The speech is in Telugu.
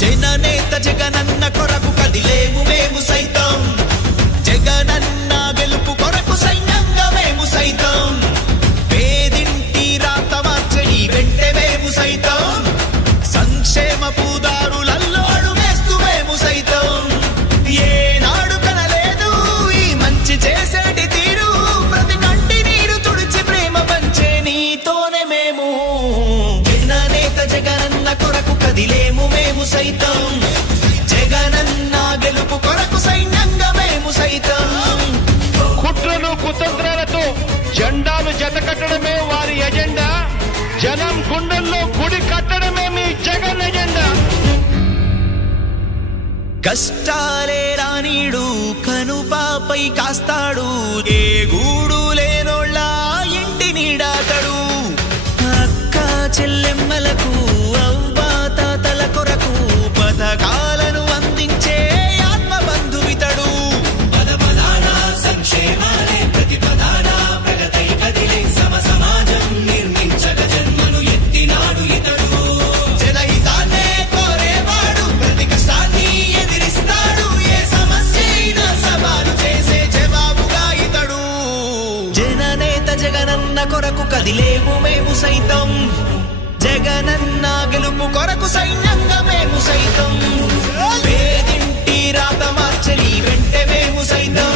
జననేత జగనన్న కొరకు కదిలేము మేము సైతం, జగనన్న గెలుపు కొరకు సైన్యంగా మేము సైతం, పేదింటి రాత మార్చని వెంటే మేము సైతం, సంక్షేమ పూదారులలో అడుగేస్తూ మేము సైతం, ఏనాడు కనలేదు ఈ మంచి చేసేటి తీరు, ప్రతి కంటి నీరు తుడిచి ప్రేమ పంచే నీతోనే మేము, జననేత జగనన్న కొరకు కదిలేము మేము సైతం, జగనన్న గెలుపు కొరకు సైన్యంగా మేము సైతం. కుట్రలు కుతంత్రాలతో జెండాలు జతకట్టడమే వారి ఎజెండా, జనం గుండెల్లో గుడి కట్టడమే మీ జగన్ ఎజెండా. కష్టాలే రానీడు కనుపాపై కాస్తాడు, ఏ గూడు లేనోళ్ళ ఇంటి నీడాతడు, అక్క చెల్లెమ్మలకు అవ్వాతాతల కొరకు పథకాలను అందించే ఆత్మ బంధువితడు, పదపదాన సంక్షేమాలే ప్రతిపదాన ప్రగతై కదిలే సమ సమాజం నిర్మించగ జన్మను ఎత్తినాడు ఇతడు, జనహితాన్నే కోరేవాడు ప్రతి కష్టాన్ని ఎదిరిస్తాడు, ఏ సమస్య అయినా సవాలు చేసే జవాబుగా ఇతడు, జననేత జగనన్న కొరకు కదిలేము మేము సైతం, జగనన్న గెలుపు కొరకు సైన్యంగా మేము సైతం, పేదింటి రాత మార్చని వెంటే మేము సైతం.